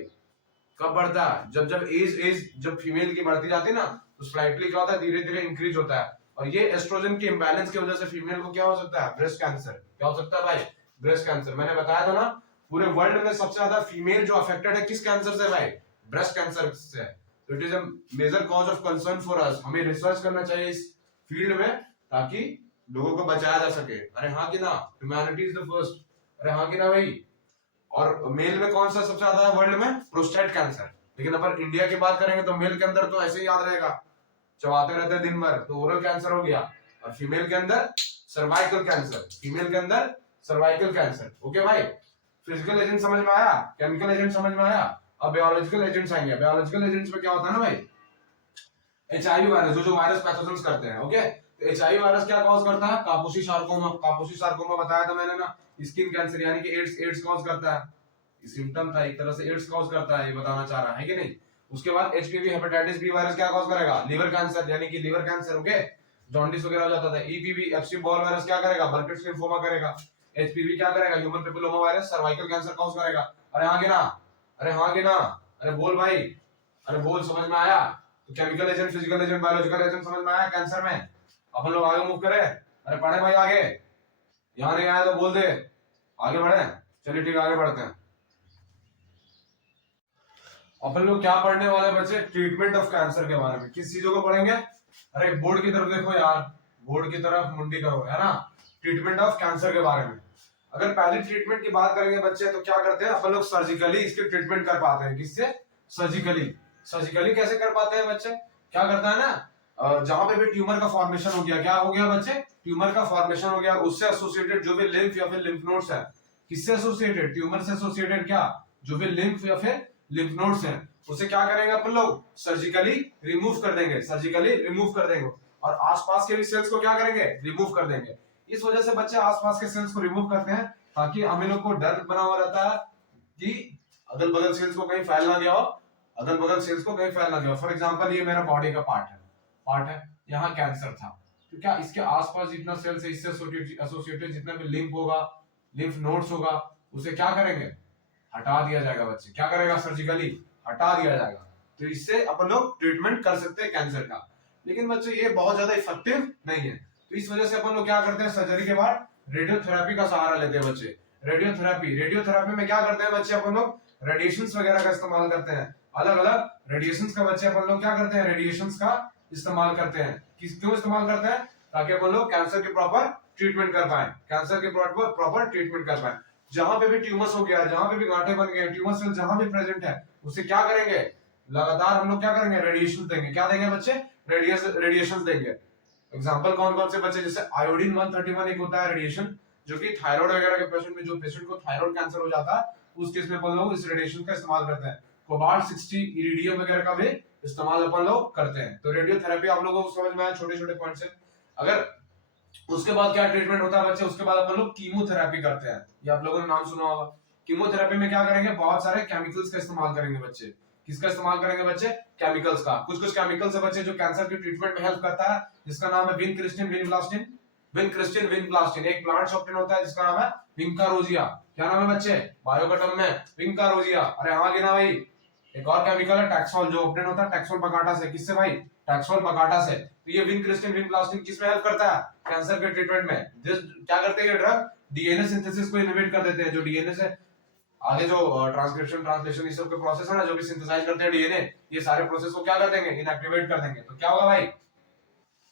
कब बढ़ता है, जब जब एज जब फीमेल की बढ़ती जाती है ना, तो स्लाइटली क्या होता है, धीरे धीरे इंक्रीज होता है। और ये एस्ट्रोजन के इंबैलेंस की वजह से फीमेल को क्या हो सकता है, ब्रेस्ट कैंसर। क्या हो सकता है भाई, ब्रेस्ट कैंसर। मैंने बताया था ना, पूरे वर्ल्ड में सबसे ज्यादा फीमेल जो अफेक्टेड है किस कैंसर से भाई, ब्रेस्ट कैंसर से। तो it is a major cause of concern for us, हमें रिसर्च करना चाहिए इस फील्ड में, ताकि लोगों को बचाया जा सके। अरे हाँ कि ना, ह्यूमैनिटी इज द फर्स्ट। अरे हाँ कि ना भाई। और मेल में कौन सा सबसे ज्यादा है वर्ल्ड में, प्रोस्टेट कैंसर। लेकिन अगर इंडिया की बात करेंगे तो मेल के अंदर तो ऐसे ही याद रहेगा, चबाते रहते हैं दिन भर, तो ओरल कैंसर हो गया। और फीमेल के अंदर सर्वाइकल कैंसर, फीमेल के अंदर सर्वाइकल कैंसर। ओके भाई, फिजिकल एजेंट समझ में आया, केमिकल एजेंट समझ में आया। अब बायोलॉजिकल एजेंट्स आएंगे। बायोलॉजिकल एजेंट्स में क्या होता है ना भाई, एचआईवी वायरस, जो वायरस पैथोजेंस करते हैं। ओके, तो एचआईवी वायरस क्या कॉज करता है, कापुसी सार्कोमा। कापुसी सार्कोमा बताया था मैंने ना, स्किन कैंसर यानी कि एड्स, एड्स कॉज करता है। सिम्टम था एक तरह से, एड्स कॉज करता है, ये बताना चाह रहा है कि नहीं। उसके बाद एचपीवी हेपेटाइटिस बी वायरस क्या कॉज करेगा, लिवर कैंसर, यानी कि लिवर कैंसर। ओके, जॉन्डिस वगैरह हो जाता था। ईपीवी एप्सिन बॉल वायरस क्या करेगा, बर्केट्स लिम्फोमा करेगा। एचपीवी क्या करेगा, human papilloma virus, cervical cancer cause करेगा। अरे हाँ कि ना, अरे हाँ कि ना, अरे बोल भाई, अरे बोल, समझ में आया। तो chemical agent, physical agent, biological agent समझ में आया कैंसर में। अपन लोग आगे मूव करें, अरे पढ़े भाई आगे, यहाँ नहीं आया तो बोल दे, आगे बढ़े। चलिए ठीक है, आगे बढ़ते हैं। अपन लोग क्या पढ़ने वाले बच्चे, ट्रीटमेंट ऑफ कैंसर के बारे में। किस चीजों को पढ़ेंगे, अरे बोर्ड की तरफ देखो यार, बोर्ड की तरफ मुंडी करो, है ना। ट्रीटमेंट ऑफ कैंसर के बारे में अगर पहली ट्रीटमेंट की बात करेंगे बच्चे, तो क्या करते हैं अपन लोग, सर्जिकली इसकी ट्रीटमेंट कर पाते हैं। किससे, सर्जिकली। सर्जिकली कैसे कर पाते हैं बच्चे, क्या करता है ना, जहां पे भी ट्यूमर का फॉर्मेशन हो गया, क्या हो गया बच्चे, ट्यूमर का फॉर्मेशन हो गया, उससे एसोसिएटेड जो भी लिम्फ या फिर लिम्फ नोड्स है, किससे एसोसिएटेड, ट्यूमर से एसोसिएटेड, क्या, जो भी लिम्फ या फिर लिम्फ नोड्स हैं, उसे क्या करेंगे अपन लोग, सर्जिकली रिमूव कर देंगे, सर्जिकली रिमूव कर देंगे। और आसपास के भी सेल्स को क्या करेंगे, रिमूव कर देंगे। इस वजह से बच्चे आसपास के सेल्स को रिमूव करते हैं, ताकि हमें लोग को डर बना हुआ रहता है कि अगल बगल सेल्स को कहीं फैल ना गया हो, अगल बगल सेल्स को कहीं फैल ना गया हो। फॉर एग्जांपल ये मेरा बॉडी का पार्ट है, यहाँ कैंसर था, तो क्या इसके आसपास जितना सेल्स है, इससे एसोसिएटेड जितना भी लिम्फ होगा, लिम्फ नोड्स होगा, उसे क्या करेंगे, हटा दिया जाएगा बच्चे। क्या करेगा, सर्जिकली हटा दिया जाएगा। तो इससे अपन लोग ट्रीटमेंट कर सकते हैं कैंसर का। लेकिन बच्चे ये बहुत ज्यादा इफेक्टिव नहीं है, तो इस वजह से अपन लोग क्या करते हैं, सर्जरी के बाद रेडियोथेरेपी का सहारा लेते हैं बच्चे। रेडियोथेरेपी, रेडियोथेरेपी में क्या करते हैं बच्चे, अपन लोग रेडिएशंस वगैरह का इस्तेमाल करते हैं। अलग अलग रेडिएशंस का बच्चे अपन लोग क्या करते हैं, रेडिएशंस का इस्तेमाल करते हैं। क्यों इस्तेमाल करते हैं, ताकि अपन लोग कैंसर के प्रॉपर ट्रीटमेंट कर पाए, कैंसर के प्रॉपर ट्रीटमेंट कर पाए। जहां पे भी ट्यूमर्स हो गया, जहां पे भी गांठें बन गए, ट्यूमर सेल जहां भी प्रेजेंट है, उसे क्या करेंगे, लगातार हम लोग क्या करेंगे, रेडिएशन देंगे। क्या देंगे बच्चे, रेडिएशन देंगे। एग्जांपल कौन कौन से बच्चे, जैसे आयोडीन 131 एक होता है रेडिएशन, जो कि थायराइड वगैरह के पेशेंट में, जो पेशेंट को थायराइड कैंसर हो जाता है उस केस में अपन लोग इस रेडिएशन का इस्तेमाल करते हैं। कोबाल्ट 60, इरिडियम वगैरह का भी इस्तेमाल अपन लोग करते हैं। तो रेडियोथेरेपी आप लोगों को समझ में आया, छोटे छोटे पॉइंट्स है। अगर उसके बाद क्या ट्रीटमेंट होता है बच्चे, उसके बाद अपन लोग कीमोथेरेपी करते हैं। ये आप लोगों ने नाम सुना होगा। कीमोथेरेपी में क्या करेंगे, बहुत सारे केमिकल्स का इस्तेमाल करेंगे बच्चे। किसका इस्तेमाल करेंगे बच्चे, केमिकल्स का। कुछ कुछ केमिकल्स है बच्चे जो कैंसर के ट्रीटमेंट में हेल्प करता है, जिसका नाम है विनक्रिस्टिन विनब्लास्टिन। विनक्रिस्टिन विनब्लास्टिन एक प्लांट सॉफ्टवेयर होता है जिसका नाम है विंका रोजिया। क्या नाम है बच्चे, बायो का टर्म में विंका रोजिया। अरे हाँ गिना भाई। एक और केमिकल है टैक्सोल, जो ऑब्टेन होता है टैक्सोल बगाटा से। किससे भाई, टैक्सोल बगाटा से। तो ये विनक्रिस्टिन विनब्लास्टिन किसमें हेल्प करता है, कैंसर के ट्रीटमेंट में। क्या करते हैं ये ड्रग, डीएनए सिंथेसिस को इनहिबिट कर देते हैं। जो डीएनए से आगे जो ट्रांसक्रिप्शन ट्रांसलेशन ये सब के प्रोसेस है ना, जो भी सिंथेसाइज करते हैं डीएनए, ये सारे प्रोसेस को क्या कर देंगे, इनएक्टिवेट कर देंगे। तो क्या होगा भाई,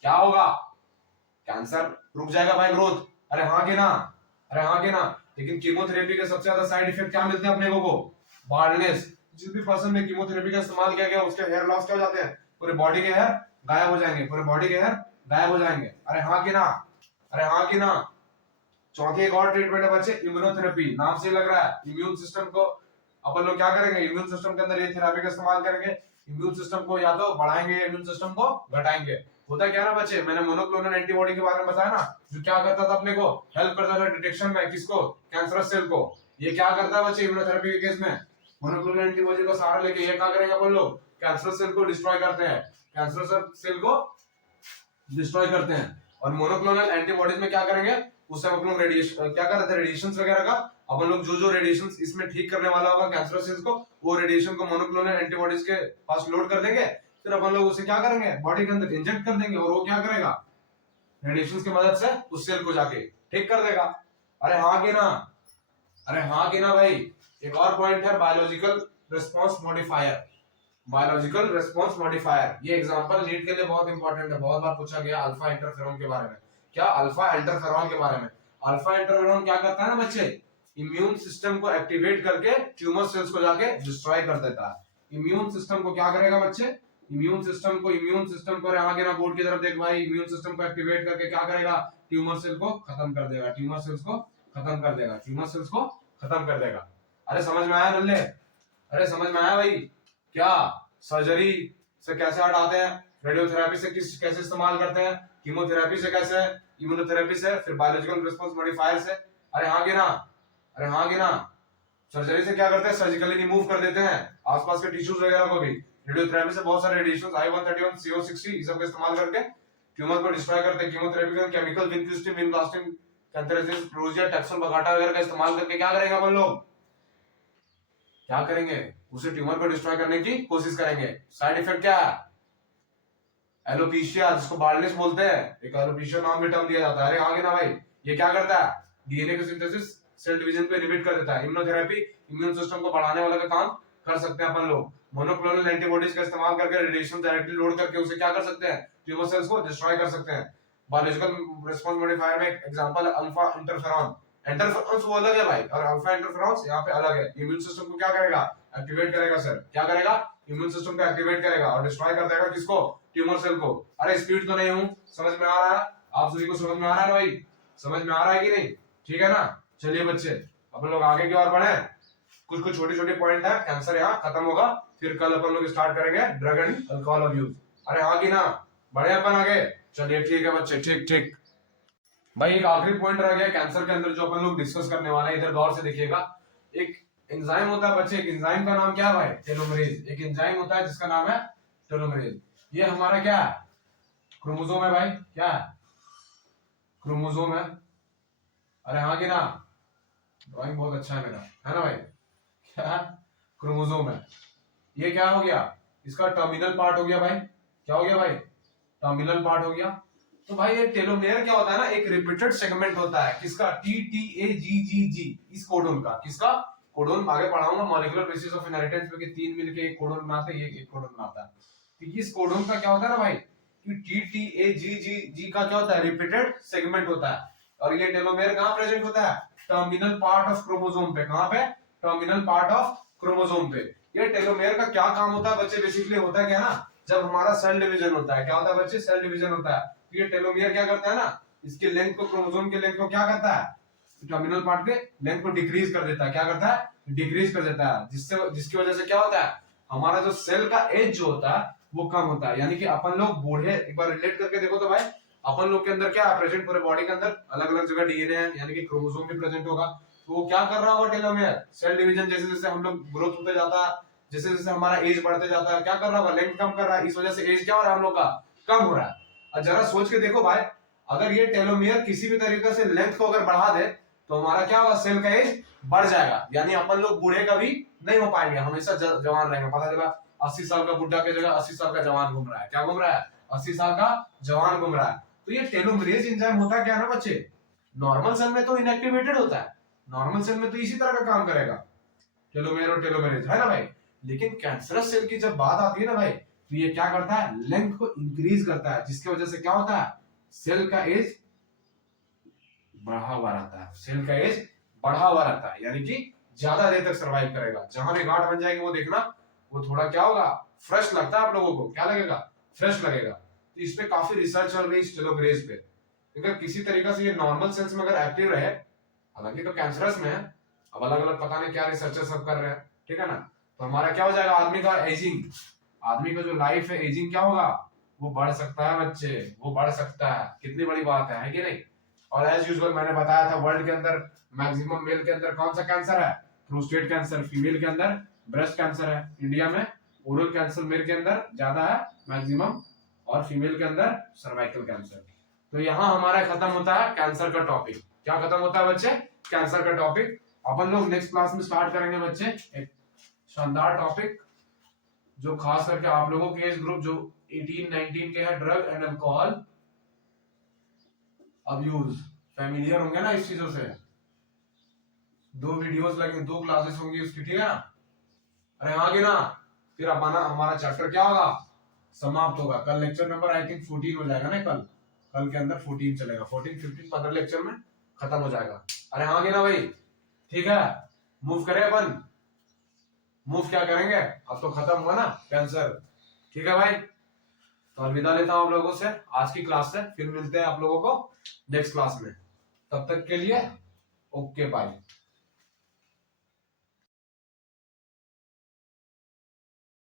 क्या होगा, कैंसर रुक जाएगा भाई, ग्रोथ। अरे हाँ कि ना, अरे हाँ कि ना। लेकिन कीमोथेरेपी के सबसे ज्यादा साइड इफेक्ट क्या मिलते हैं अपने को, बाल्डनेस। जिस भी पर्सन ने कीमोथेरेपी का इस्तेमाल किया गया उसके हेयर लॉस क्या हो जाते हैं, पूरे बॉडी के हेयर गायब हो जाएंगे, पूरे बॉडी के हेयर गायब हो जाएंगे। अरे हाँ कि ना, अरे हाँ कि ना। चौथी एक और ट्रीटमेंट है बच्चे, इम्यूनोथेरेपी। नाम से लग रहा है इम्यून सिस्टम को अपन लोग क्या करेंगे, इम्यून सिस्टम के अंदर ये थेरेपी का इस्तेमाल करेंगे। इम्यून सिस्टम को या तो बढ़ाएंगे, इम्यून सिस्टम को घटाएंगे। होता क्या ना बच्चे, मैंने मोनोक्लोनल एंटीबॉडी के बारे में बताया ना, जो क्या करता था अपने को, हेल्प करता था डिटेक्शन में, किसको, कैंसरस सेल को। ये क्या करता है बच्चे, इम्यूनोथेरेपी के केस में मोनोक्लोनल एंटीबॉडी का सहारा लेके ये क्या करेंगे अपन लोग, कैंसरस सेल को डिस्ट्रॉय करते हैं, कैंसरस सेल को डिस्ट्रॉय करते हैं। और मोनोक्लोनल एंटीबॉडीज में क्या करेंगे, उससे हम लोग रेडिएशन क्या कर रहे थे, रेडिएशन वगैरह का अपन लोग जो जो रेडिएशन इसमें ठीक करने वाला होगा कैंसर सेल्स को, वो रेडिएशन को मोनोक्लोनल एंटीबॉडीज के पास लोड कर देंगे। फिर अपन लोग उसे क्या करेंगे, बॉडी के अंदर इंजेक्ट कर देंगे, और वो क्या करेगा, रेडिएशन की मदद से उस सेल को जाके ठीक कर देगा। अरे हाँ कि ना, अरे हाँ कि ना भाई। एक और पॉइंट है biological response modifier. Biological response modifier, ये एग्जांपल नीट के लिए बहुत इंपॉर्टेंट है, बहुत बार पूछा गया अल्फा इंटरफेरॉन के बारे में। क्या, अल्फा इंटरफेरॉन के बारे में। अल्फा इंटरफेरॉन क्या करता है ना बच्चे, इम्यून सिस्टम को एक्टिवेट करके ट्यूमर सेल्स को जाके डिस्ट्रॉय कर देता है। इम्यून सिस्टम को क्या करेगा बच्चे, इम्यून सिस्टम को आगे ना बोर्ड की तरफ देख भाई, इम्यून सिस्टम को एक्टिवेट करके क्या करेगा, ट्यूमर सेल को खत्म कर देगा, ट्यूमर सेल्स को खत्म कर देगा, ट्यूमर सेल्स को खत्म कर देगा। अरे समझ में आया नल्ले, अरे समझ में आया भाई। क्या सर्जरी से कैसे हटाते हैं, रेडियोथेरेपी से कैसे इस्तेमाल करते हैं, कीमोथेरेपी से कैसे, इम्यूनोथेरेपी से, फिर बायोलॉजिकल रिस्पांस मॉडिफायर से। अरे हाँ कि ना, अरे हाँ कि ना। सर्जरी से क्या करते हैं, सर्जिकली रिमूव कर देते हैं आसपास के टिश्यूज वगैरह को भी। रेडियोथेरेपी से बहुत सारे रेडिएशन I-131 CO60 ये सब का इस्तेमाल करके ट्यूमर को डिस्ट्रॉय करते हैं। कीमोथेरेपी का केमिकल विनक्रिस्टिन विनब्लास्टिन कैंथेरेसिस रोजिया टैक्सोल बगाटा वगैरह का इस्तेमाल करके क्या करेंगे अपन लोग, क्या करेंगे, उसे ट्यूमर को डिस्ट्रॉय करने की कोशिश करेंगे। साइड इफेक्ट क्या है, एलोपेशिया, जिसको बाल्डनेस बोलते हैं, एक एलोपेशिया नाम भी टर्म दिया जाता है। अरे आगे ना भाई, ये क्या करता है, डीएनए के सिंथेसिस, सेल डिवीजन को इनहिबिट कर देता है। इम्यूनोथेरेपी, इम्यून सिस्टम को बढ़ाने वाला का काम कर सकते हैं अपन लोग। मोनोक्लोनल एंटीबॉडीज का इस्तेमाल करके रेडिएशन डायरेक्टली लोड करके उसे क्या कर सकते हैं, ट्यूमर सेल्स को डिस्ट्रॉय कर सकते हैं। बायोलॉजिकल रिस्पांस मॉडिफायर में एग्जांपल है अल्फा इंटरफेरॉन। इंटरफेरॉन्स वो अलग है भाई, और अल्फा इंटरफेरॉन्स यहाँ पे अलग है। इम्यून सिस्टम को क्या करेगा, एक्टिवेट करेगा सर, क्या करेगा, इम्यून सिस्टम को एक्टिवेट करेगा और डिस्ट्रॉय कर देगा किसको, ट्यूमर सेल को। अरे स्पीड तो नहीं हूं, समझ में आ रहा है आप सभी को, समझ में आ रहा है ना भाई, समझ में आ रहा है कि नहीं, ठीक है ना। चलिए बच्चे अपन लोग आगे की ओर बढ़े। कुछ कुछ छोटे छोटे पॉइंट है, कैंसर यहाँ खत्म होगा, फिर कल अपन लोग स्टार्ट करेंगे ड्रग एंड अल्कोहल अब्यूज। अरे हाँ कि ना, बढ़े अपन आगे। चलिए ठीक है बच्चे, ठीक ठीक भाई। एक आखिरी पॉइंट रह गया कैंसर के अंदर जो अपन लोग डिस्कस करने वाले हैं, इधर गौर से देखिएगा। एक एंजाइम होता है बच्चे, एक एंजाइम का नाम क्या है भाई, टेलोमरेज। एक एंजाइम होता है जिसका नाम है टेलोमरेज। ये हमारा क्या है, क्रोमोसोम है भाई, क्या है, क्रोमोसोम है। अरे हाँ कि ना, ड्राइंग बहुत अच्छा है मेरा, है ना भाई, क्या, क्रोमोसोम है। ये क्या हो गया, इसका टर्मिनल पार्ट हो गया भाई, क्या हो गया भाई, टर्मिनल पार्ट हो गया। तो भाई ये टेलोमेयर क्या होता है ना, एक रिपीटेड सेगमेंट होता है, किसका, TTAGGG, इस कोडोन का। किसका, कोडोन आगे पढ़ाऊंगा मॉलिक्यूलर बेसिस ऑफ इनहेरिटेंस में, कि 3 मिलके एक कोडोन बनाते हैं, ये एक कोडोन बनाता है। तो इस कोडोन का क्या होता है ना भाई, कि TTAGGG का क्या होता है, रिपीटेड सेगमेंट होता है। और ये टेलोमेयर कहां प्रेजेंट होता है, टर्मिनल पार्ट ऑफ क्रोमोसोम पे। कहां पे, टर्मिनल पार्ट ऑफ क्रोमोसोम पे। ये टेलोमेयर का क्या काम होता है बच्चे? बेसिकली होता है क्या ना, जब हमारा सेल डिवीजन होता है, क्या होता है बच्चे? सेल डिवीजन होता है। तो ये टेलोमेयर क्या करता है ना, इसके लेंथ को, क्रोमोसोम के लेंथ को क्या करता है, टर्मिनल पार्ट के लेंथ को डिक्रीज कर देता है। क्या करता है? डिक्रीज कर देता है, जिसकी वजह से क्या होता है, हमारा जो सेल का एज जो होता है वो कम होता है। यानी कि अपन लोग बूढ़े, एक बार रिलेट करके देखो तो भाई, अपन लोग के अंदर क्या है प्रेजेंट, पूरे बॉडी के अंदर अलग अलग जगह डीएनए है, यानी कि क्रोमोसोम भी प्रेजेंट होगा। तो वो क्या कर रहा होगा टेलोमेयर, सेल डिवीजन, जैसे जैसे हम लोग ग्रोथ होते जाता है, जैसे जैसे हमारा एज बढ़ते जाता है, क्या कर रहा होगा, लेंथ कम कर रहा है। इस वजह से एज क्या हो रहा है हम लोग का, कम हो रहा है। और जरा सोच के देखो भाई, अगर ये टेलोमेयर किसी भी तरीके से लेंथ को अगर बढ़ा दे तो हमारा क्या होगा, सेल का एज बढ़ जाएगा, यानी अपन लोग बूढ़े कभी नहीं हो पाएंगे, हमेशा जवान रहेंगे। पता चला 80 साल का बुढ़ा की जगह 80 साल का जवान घूम रहा है। क्या घूम रहा है? 80 साल का जवान घूम रहा है। तो ये टेलोमेरेज एंजाइम होता क्या है ना बच्चे, नॉर्मल सेल में तो इनएक्टिवेटेड होता है, नॉर्मल सेल में तो इसी तरह का काम करेगा, टेलोमेयर और टेलोमेरेज, है ना भाई। लेकिन कैंसरस सेल की जब बात आती है ना भाई, तो ये क्या करता है, लेंथ को इंक्रीज करता है, जिसकी वजह से क्या होता है, सेल का एज बढ़ा हुआ रहता है, सेल का एज बढ़ा हुआ रहता है, यानी कि ज्यादा देर तक सरवाइव करेगा। जहां भी गांठ बन जाएगी वो देखना, वो थोड़ा क्या होगा, फ्रेश लगता है आप लोगों को, क्या लगेगा, फ्रेश लगेगा। तो इस पे काफी रिसर्च चल रही है टेलोमेरेज पे। अगर किसी तरीके से ये नॉर्मल सेल्स में अगर एक्टिव रहे, हालांकि तो कैंसरस में है, अब अलग अलग पता नहीं क्या रिसर्चर सब कर रहे हैं, ठीक है ना। तो हमारा क्या हो जाएगा, आदमी का एजिंग, आदमी का जो लाइफ है, एजिंग क्या होगा, वो बढ़ सकता है बच्चे, वो बढ़ सकता है। कितनी बड़ी बात है कि नहीं। और एज यूजुअल मैंने बताया था, वर्ल्ड के अंदर मैक्सिमम मेल के अंदर कौन सा कैंसर है, प्रोस्टेट कैंसर, फीमेल के अंदर ब्रेस्ट कैंसर है, इंडिया में ओरल कैंसर मेल के अंदर ज्यादा है मैक्सिमम, और फीमेल के अंदर सर्वाइकल कैंसर। तो यहाँ हमारा खत्म होता है कैंसर का टॉपिक। क्या खत्म होता है बच्चे, कैंसर का टॉपिक। अपन लोग नेक्स्ट क्लास में स्टार्ट करेंगे बच्चे एक शानदार टॉपिक, जो खास करके आप लोगों के एज ग्रुप जो 18-19 के हैं, drug and alcohol abuse, familiar होंगे ना इस चीजों से। 2 वीडियोस लगेंगे, 2 क्लासेस होंगी उसकी, ठीक है ना। अरे हाँ ना, फिर हमारा चैप्टर क्या होगा, समाप्त होगा। कल लेक्चर नंबर आई थिंक 14 हो जाएगा ना, कल के अंदर 14 चलेगा, 14 15 15 लेक्चर में खत्म हो जाएगा। अरे हाँ ना भाई, ठीक है। मूव करें अपन, मूव क्या करेंगे, अब तो खत्म हुआ ना कैंसर, ठीक है भाई। तो अलविदा लेता हूं आप लोगों से आज की क्लास से, फिर मिलते हैं आप लोगों को नेक्स्ट क्लास में। तब तक के लिए ओके बाय।